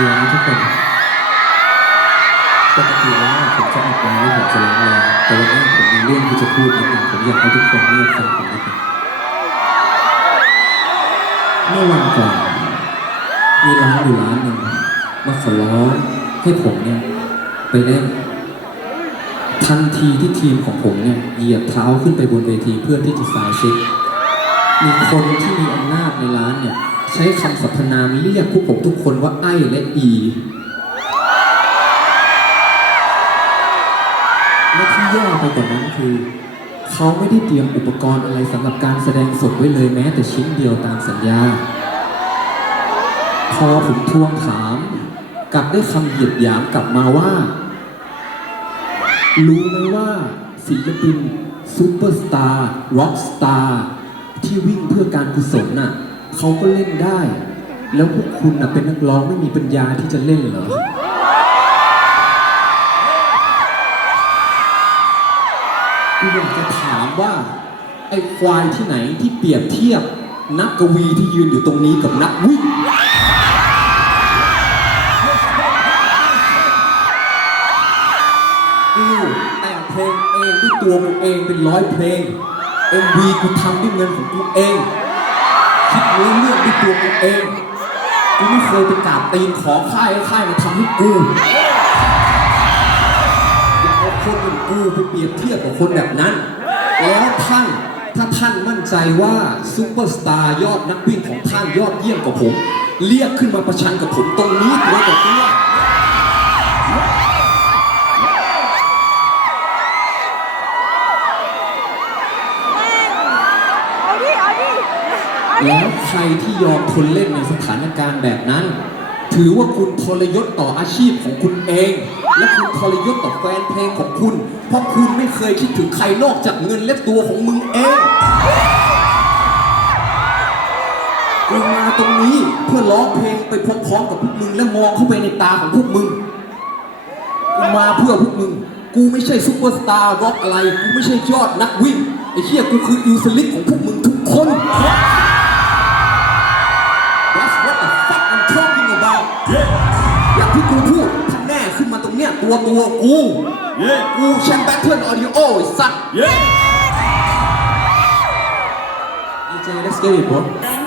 ลัวนะทุกคนปกติแล้วผมจะอัดไว้ผมจะร้องเลยแต่วันนี้ผมมีเรื่องที่จะพูดนิดนึงผมอยากให้ทุกคนเลือกฟังผมนะครับเมื่อวันก่อนมีร้านอยู่ร้านหนึ่งมาขอร้องให้ผมเนี่ยไปเล่นทันทีที่ทีมของผมเนี่ยเหยียบเท้าขึ้นไปบนเวทีเพื่อที่จะสายชิกมีคนที่มีอำนาจในร้านเนี่ย ใช้คำสรรพนามเรียกพวกผมทุกคนว่าไอ้และอีและที่แย่ไปกว่านั้นคือ เขาไม่ได้เตรียมอุปกรณ์อะไรสำหรับการแสดงสดไว้เลยแม้แต่ชิ้นเดียวตามสัญญา พอผมทวงถาม กลับได้คำเหยียดหยามกลับมาว่า รู้ไหมว่าศิลปินซูเปอร์สตาร์ร็อกสตาร์ที่วิ่งเพื่อการกุศลน่ะ เขาก็เล่นได้ แล้วพวกคุณนะเป็นนักร้องไม่มีปัญญาที่จะเล่นเหรอกูอยากจะถามว่า ไอ้ควายที่ไหนที่เปรียบเทียบนักกวีที่ยืนอยู่ตรงนี้กับนักวิ่ง กูแต่งเพลงเองด้วยตัวกูเองเป็นร้อยเพลง MV กูทำด้วยเงินของกูเอง เนื้อเรื่องด้วยตัวกูเอง กูไม่เคยไปกราบตีนขอค่ายให้ค่ายมาทำให้กูอย่าเอาคนอย่างกูไปเปรียบเทียบกับคนแบบนั้น แล้วท่านถ้าท่านมั่นใจว่าซูเปอร์สตาร์ยอดนักวิ่งของท่านยอดเยี่ยมกว่าผม เรียกขึ้นมาประชันกับผมตรงนี้ แล้วใครที่ยอมทนเล่นในสถานการณ์แบบนั้น ถือว่าคุณทรยศต่ออาชีพของคุณเอง และคุณทรยศต่อแฟนเพลงของคุณ เพราะคุณไม่เคยคิดถึงใครนอกจากเงินและตัวของมึงเองกูมาตรงนี้เพื่อร้องเพลงไปพร้อมๆกับพวกมึงและมองเข้าไปในตาของพวกมึงกูมาเพื่อพวกมึง กูไม่ใช่ซุปเปอร์สตาร์ร็อกอะไร กูไม่ใช่ยอดนักวิ่งไอ้เหี้ยกูคืออิวสลิกของพวกมึงทุกคน ขึ้นมาตรงเนี้ยตัวตัวกูกูแชมป์แบทเทิลออดิโอไอ้สัตว์ DJ let's get it bro